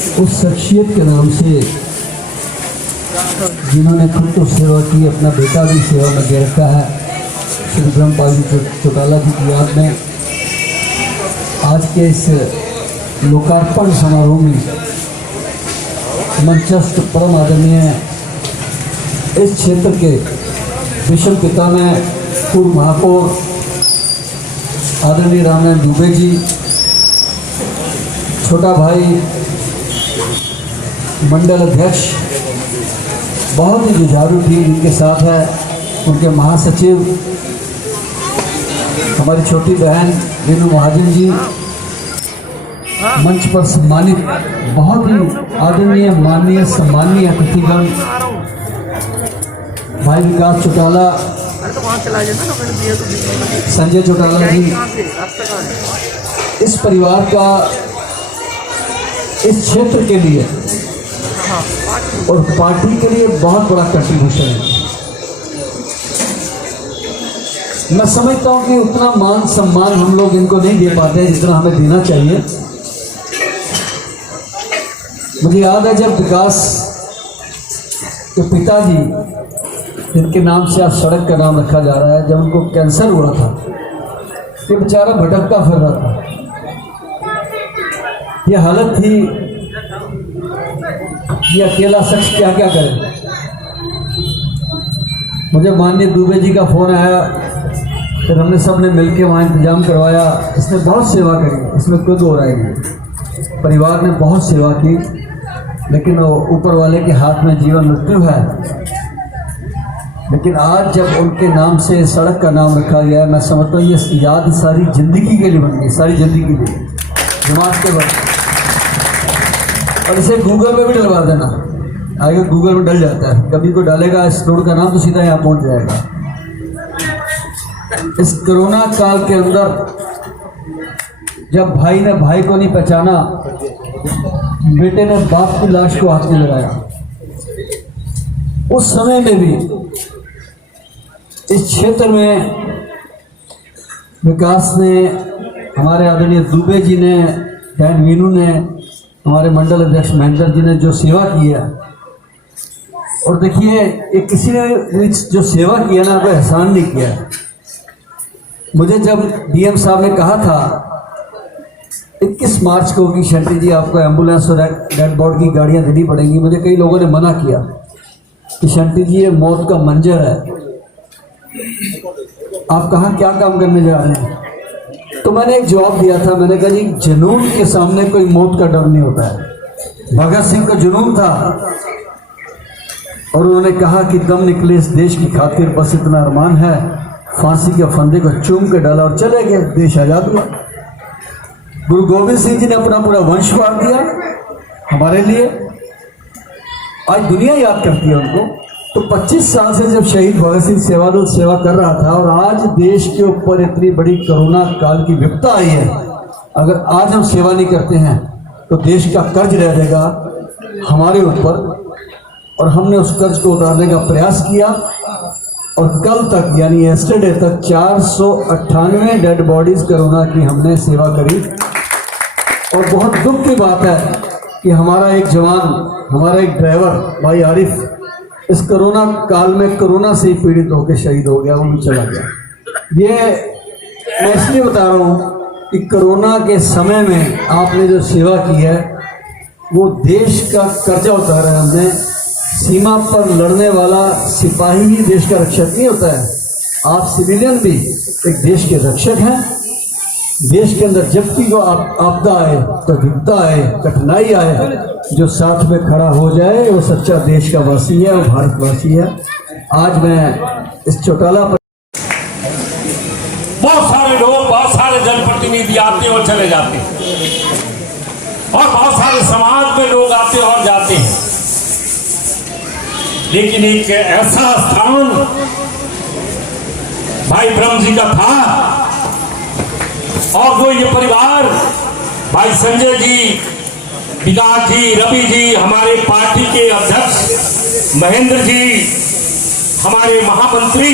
उस शख्सियत के नाम से जिन्होंने खुद तो सेवा की, अपना बेटा भी सेवा में दे रखा है, श्री ब्रह्मपाल जी चौटाला जी की याद में आज के इस लोकार्पण समारोह में मंचस्थ परम आदरणीय इस क्षेत्र के विषम पिता में पूर्व महापौर आदरणीय रामनारायण दुबे जी, छोटा भाई मंडल अध्यक्ष, बहुत ही जुझारू टीम इनके साथ है, उनके महासचिव हमारी छोटी बहन रीनू महाजन जी, मंच पर सम्मानित बहुत ही आदरणीय माननीय सम्माननीय अतिथिगण, भाई विकास चौटाला, संजय चौटाला जी, इस परिवार का इस क्षेत्र के लिए और पार्टी के लिए बहुत बड़ा कंट्रीब्यूशन है। मैं समझता हूं कि उतना मान सम्मान हम लोग इनको नहीं दे पाते हैं जितना हमें देना चाहिए। मुझे याद है जब विकास के पिताजी, जिनके नाम से आज सड़क का नाम रखा जा रहा है, जब उनको कैंसर हुआ था, ये बेचारा भटकता फिर रहा था। ये हालत थी, ये अकेला शख्स क्या क्या करे। मुझे माननीय दुबे जी का फोन आया, फिर हमने सब ने मिलकर वहाँ इंतजाम करवाया। इसने बहुत सेवा करी, इसमें कोई दो राय नहीं। परिवार ने बहुत सेवा की, लेकिन ऊपर वाले के हाथ में जीवन मृत्यु है। लेकिन आज जब उनके नाम से सड़क का नाम रखा गया है, मैं समझता हूँ ये याद सारी जिंदगी के लिए बन गई, सारी जिंदगी के लिए दिमाग के बाद। और इसे गूगल पे भी डलवा देना, आगे गूगल में डल जाता है, कभी कोई डालेगा इस रोड का नाम तो सीधा यहाँ पहुँच जाएगा। इस कोरोना काल के अंदर जब भाई ने भाई को नहीं पहचाना, बेटे ने बाप की लाश को हाथ में लगाया, उस समय में भी इस क्षेत्र में विकास ने, हमारे आदरणीय दुबे जी ने, बहन वीनू ने, हमारे मंडल अध्यक्ष महेंद्र जी ने जो सेवा की है। और देखिए, ये किसी ने जो सेवा किया ना, कोई एहसान नहीं किया। मुझे जब डीएम साहब ने कहा था 21 मार्च को कि शंटी जी आपको एम्बुलेंस और डेड बॉडी की गाड़ियां देनी पड़ेंगी, मुझे कई लोगों ने मना किया कि शंटी जी ये मौत का मंजर है, आप कहाँ क्या काम करने जा रहे हैं। तो मैंने एक जवाब दिया था, मैंने कहा जी जुनून के सामने कोई मौत का डर नहीं होता है। भगत सिंह का जुनून था और उन्होंने कहा कि दम निकले इस देश की खातिर, बस इतना अरमान है, फांसी के फंदे को चूम के डाला और चले गए, देश आजाद हुआ। गुरु गोविंद सिंह जी ने अपना पूरा वंश वार दिया हमारे लिए, आज दुनिया याद करती है उनको। तो 25 साल से जब शहीद भगत सिंह सेवादल सेवा कर रहा था और आज देश के ऊपर इतनी बड़ी कोरोना काल की विपदा आई है, अगर आज हम सेवा नहीं करते हैं तो देश का कर्ज रह जाएगा हमारे ऊपर। और हमने उस कर्ज को उतारने का प्रयास किया और कल तक यानी यस्टरडे तक 498 डेड बॉडीज कोरोना की हमने सेवा करी। और बहुत दुख की बात है कि हमारा एक जवान, हमारा एक ड्राइवर भाई आरिफ इस कोरोना काल में कोरोना से ही पीड़ित होकर शहीद हो गया, वो चला गया। ये मैं इसलिए बता रहा हूँ कि कोरोना के समय में आपने जो सेवा की है वो देश का कर्जा उतारा है हमने। सीमा पर लड़ने वाला सिपाही ही देश का रक्षक नहीं होता है, आप सिविलियन भी एक देश के रक्षक हैं। देश के अंदर जब भी वो आपदा आए, तो विपदा आए, कठिनाई आए, जो साथ में खड़ा हो जाए वो सच्चा देश का वासी है, वो भारतवासी है। आज मैं इस चौटाला पर बहुत सारे लोग, बहुत सारे जनप्रतिनिधि आते और चले जाते हैं और बहुत सारे समाज में लोग आते और जाते हैं, लेकिन एक ऐसा स्थान भाई ब्रह्म जी का था और वो ये परिवार भाई संजय जी, विकास जी, रवि जी, हमारे पार्टी के अध्यक्ष महेंद्र जी, हमारे महामंत्री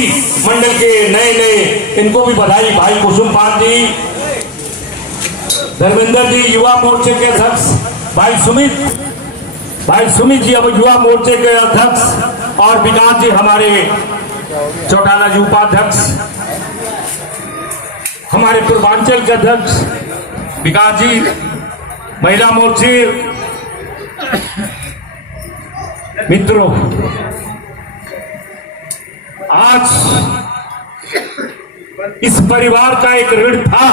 मंडल के नए नए, इनको भी बधाई, भाई कुसुम पाल जी, धर्मेंद्र जी युवा मोर्चे के अध्यक्ष, भाई सुमित जी अब युवा मोर्चे के अध्यक्ष और विकास जी हमारे चौटाला जी उपाध्यक्ष, हमारे पूर्वांचल के अध्यक्ष विकास जी, महिला मोर्चे मित्रों, आज इस परिवार का एक ऋण था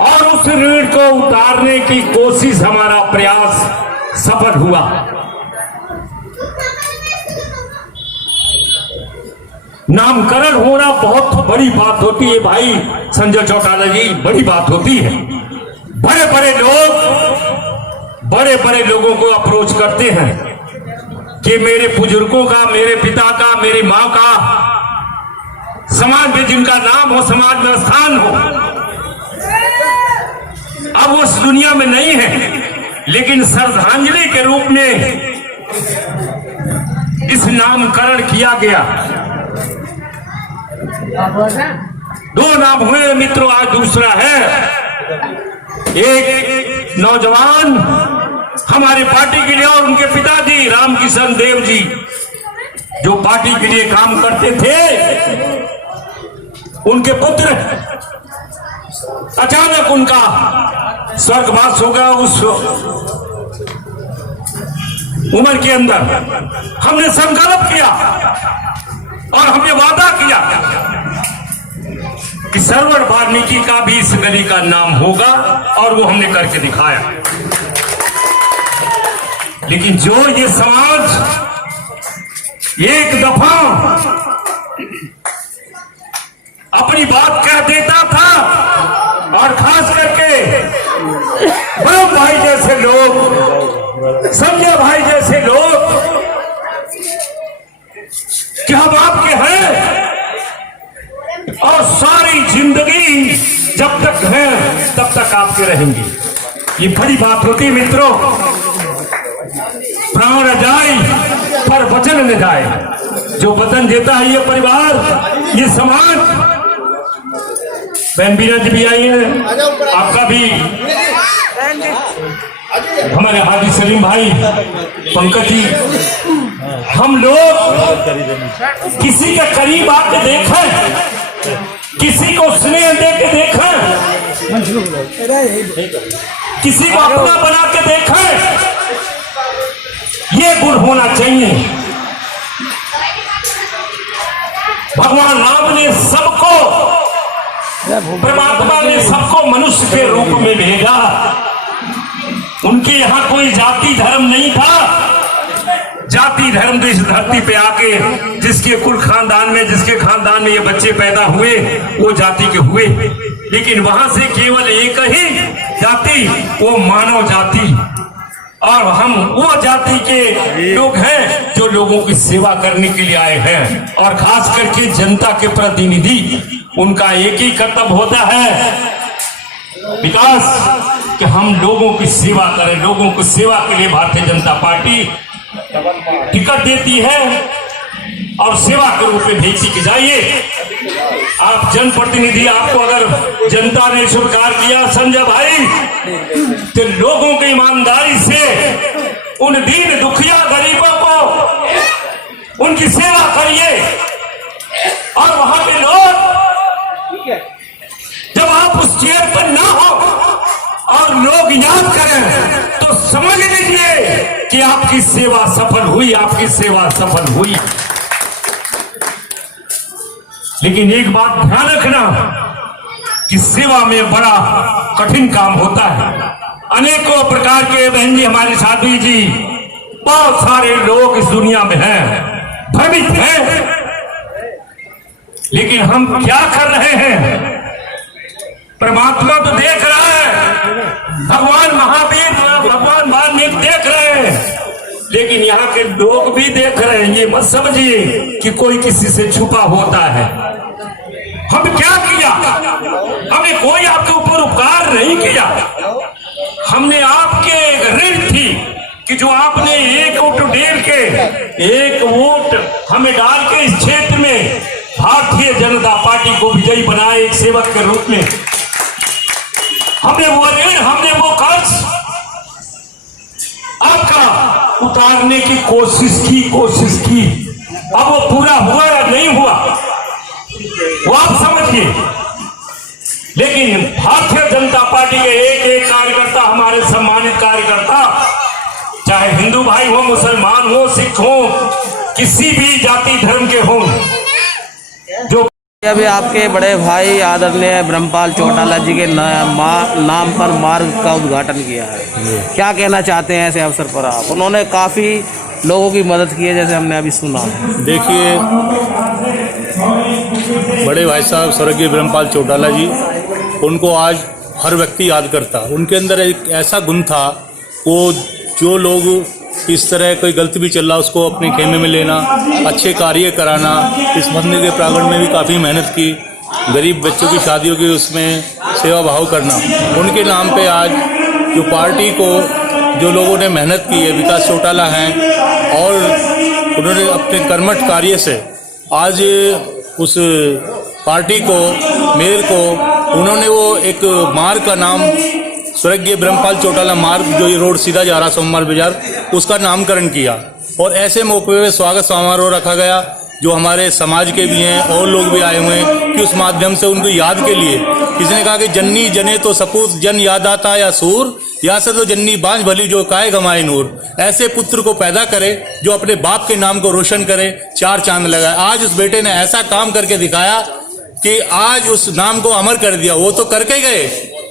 और उस ऋण को उतारने की कोशिश, हमारा प्रयास सफल हुआ। नामकरण होना बहुत बड़ी बात होती है भाई संजय चौटाला जी, बड़ी बात होती है। बड़े बड़े लोगों को अप्रोच करते हैं कि मेरे बुजुर्गों का, मेरे पिता का, मेरी माँ का, समाज में जिनका नाम हो, समाज में स्थान हो, अब वो इस दुनिया में नहीं है, लेकिन श्रद्धांजलि के रूप में इस नामकरण किया गया। 2 नाम हुए मित्रों, आज दूसरा है। एक नौजवान हमारे पार्टी के लिए और उनके पिताजी रामकिशन देव जी, जो पार्टी के लिए काम करते थे, उनके पुत्र अचानक उनका स्वर्गवास हो गया। उस उम्र के अंदर हमने संकल्प किया और हमने वादा किया कि सरवर वाल्मीकि का भी इस गली का नाम होगा, और वो हमने करके दिखाया। लेकिन जो ये समाज एक दफा अपनी बात कह देता था, और खास करके ब्रह्म भाई जैसे लोग, संजय भाई जैसे लोग, कि हम आपके हैं और सारी जिंदगी जब तक हैं तब तक आपके रहेंगे, ये बड़ी बात होती है मित्रों। प्राण न जाए पर वचन न जाए, जो वचन देता है ये परिवार, ये समाज। बहन बीना जी भी आई है, आपका भी, हमारे हाजी सलीम भाई, पंकज जी, हम लोग किसी के करीब आके देखें, किसी को स्नेह दे के देखें, किसी को अपना बना के देखें, ये गुण होना चाहिए। भगवान राम ने सबको, परमात्मा ने सबको मनुष्य के रूप में भेजा। उनके यहाँ कोई जाति धर्म नहीं था। जाति धर्म तो इस धरती पे आके जिसके कुल खानदान में, जिसके खानदान में ये बच्चे पैदा हुए, वो जाति के हुए। लेकिन वहां से केवल एक ही जाति, वो मानव जाति, और हम वो जाति के लोग हैं जो लोगों की सेवा करने के लिए आए हैं। और खास करके जनता के प्रतिनिधि, उनका एक ही कर्तव्य होता है विकास, कि हम लोगों की सेवा करें। लोगों की सेवा के लिए भारतीय जनता पार्टी टिकट देती है और सेवा के रूप में भेजती कि जाइए आप जनप्रतिनिधि, आपको अगर जनता ने स्वीकार किया संजय भाई, तो लोगों की ईमानदारी से उन दीन दुखिया गरीबों को उनकी सेवा करिए। और वहां पे लोग, जब आप उस चेयर पर ना हो और लोग याद करें, तो समझ लीजिए कि आपकी सेवा सफल हुई, आपकी सेवा सफल हुई। लेकिन एक बात ध्यान रखना कि सेवा में बड़ा कठिन काम होता है। अनेकों प्रकार के, बहन जी हमारे साथी जी, बहुत सारे लोग इस दुनिया में हैं, भ्रमित हैं, लेकिन हम क्या कर रहे हैं? परमात्मा तो देख रहा है, भगवान महावीर, भगवान वाल्मीकि देख रहे हैं, लेकिन यहाँ के लोग भी देख रहे हैं। ये मत समझिए कि कोई किसी से छुपा होता है। हम क्या किया? हमने कोई आपके ऊपर उपकार नहीं किया। हमने आपके ऋण थी कि जो आपने 1 वोट डेल के, 1 वोट हमें डाल के इस क्षेत्र में भारतीय जनता पार्टी को विजयी बनाए एक सेवक के रूप में। हमने वो ऋण, हमने वो कर्ज आपका उतारने की कोशिश की। अब वो पूरा हुआ या नहीं हुआ वो आप समझिए, लेकिन भारतीय जनता पार्टी के एक एक कार्यकर्ता, हमारे सम्मानित कार्यकर्ता, चाहे हिंदू भाई हो, मुसलमान हो, सिख हो, किसी भी जाति धर्म के हो, जो अभी आपके बड़े भाई आदरणीय ब्रह्मपाल चौटाला जी के नाम पर मार्ग का उद्घाटन किया है, क्या कहना चाहते हैं ऐसे अवसर पर आप? उन्होंने काफ़ी लोगों की मदद की है, जैसे हमने अभी सुना। देखिए, बड़े भाई साहब स्वर्गीय ब्रह्मपाल चौटाला जी, उनको आज हर व्यक्ति याद करता। उनके अंदर एक ऐसा गुण था, वो जो लोग इस तरह कोई गलती भी चल रहा उसको अपने खेमे में लेना, अच्छे कार्य कराना। इस मंदिर के प्रांगण में भी काफ़ी मेहनत की, गरीब बच्चों की शादियों की उसमें सेवा भाव करना। उनके नाम पे आज जो पार्टी को जो लोगों ने मेहनत की है, विकास चौटाला हैं, और उन्होंने अपने कर्मठ कार्य से आज उस पार्टी को, मेयर को, उन्होंने वो एक मार्ग का नाम स्वर्गीय ब्रह्मपाल चौटाला मार्ग, जो ये रोड सीधा जा रहा सोमवार बाजार, उसका नामकरण किया। और ऐसे मौके पे स्वागत समारोह रखा गया, जो हमारे समाज के भी हैं और लोग भी आए हुए हैं, कि उस माध्यम से उनकी याद के लिए किसी ने कहा कि जन्नी जने तो सपूत जन याद आता या सूर, या से तो जन्नी बांझ भली जो काए गमाए नूर। ऐसे पुत्र को पैदा करे जो अपने बाप के नाम को रोशन करे, चार चांद लगाए। आज उस बेटे ने ऐसा काम करके दिखाया कि आज उस नाम को अमर कर दिया। वो तो करके गए,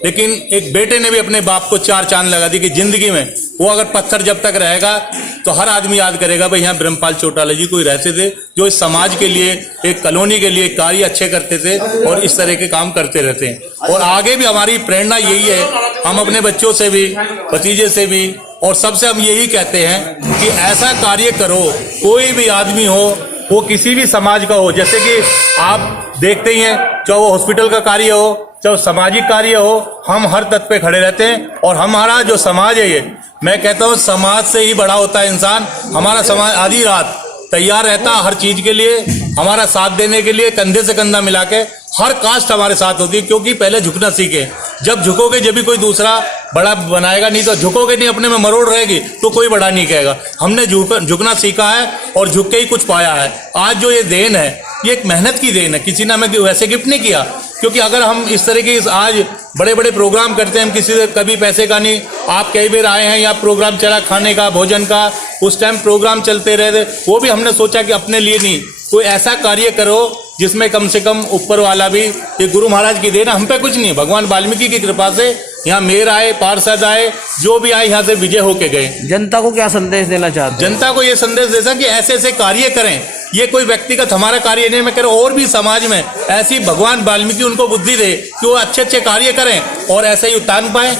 लेकिन एक बेटे ने भी अपने बाप को चार चांद लगा दी कि जिंदगी में वो अगर पत्थर जब तक रहेगा तो हर आदमी याद करेगा भाई यहाँ ब्रह्मपाल चौटाला जी कोई रहते थे, जो इस समाज के लिए, एक कॉलोनी के लिए कार्य अच्छे करते थे और इस तरह के काम करते रहते हैं। और आगे भी हमारी प्रेरणा यही है, हम अपने बच्चों से भी, भतीजे से भी और सबसे हम यही कहते हैं कि ऐसा कार्य करो, कोई भी आदमी हो, वो किसी भी समाज का हो। जैसे कि आप देखते ही हैं, चाहे वो हॉस्पिटल का कार्य हो, चाहे सामाजिक कार्य हो, हम हर तत्व पे खड़े रहते हैं। और हमारा जो समाज है, ये मैं कहता हूँ समाज से ही बड़ा होता है इंसान। हमारा समाज आधी रात तैयार रहता हर चीज के लिए, हमारा साथ देने के लिए, कंधे से कंधा मिला के। हर कास्ट हमारे साथ होती है, क्योंकि पहले झुकना सीखे। जब झुकोगे जब भी कोई दूसरा बड़ा बनाएगा, नहीं तो झुकोगे नहीं, अपने में मरोड़ रहेगी तो कोई बड़ा नहीं कहेगा। हमने झुकना सीखा है और झुक के ही कुछ पाया है। आज जो ये देन है, ये एक मेहनत की देन है, किसी ने हमें वैसे गिफ्ट नहीं किया। क्योंकि अगर हम इस तरह की आज बड़े बड़े प्रोग्राम करते हैं, हम किसी से कभी पैसे का नहीं, आप कई बार आए हैं, या प्रोग्राम चला खाने का, भोजन का, उस टाइम प्रोग्राम चलते रहे थे, वो भी हमने सोचा कि अपने लिए नहीं, कोई ऐसा कार्य करो जिसमें कम से कम ऊपर वाला भी, ये गुरु महाराज की देन, हम पे कुछ नहीं, भगवान वाल्मीकि की कृपा से यहाँ मेयर आए, पार्षद आए, जो भी आए यहाँ से विजय होके गए। जनता को क्या संदेश देना चाहते हैं? जनता को ये संदेश देता कि ऐसे ऐसे कार्य करें, ये कोई व्यक्तिगत हमारा कार्य नहीं, मैं कह रहा हूँ और भी समाज में ऐसी भगवान वाल्मीकि उनको बुद्धि दे कि वो अच्छे अच्छे कार्य करें और ऐसे ही उत्थान पाए।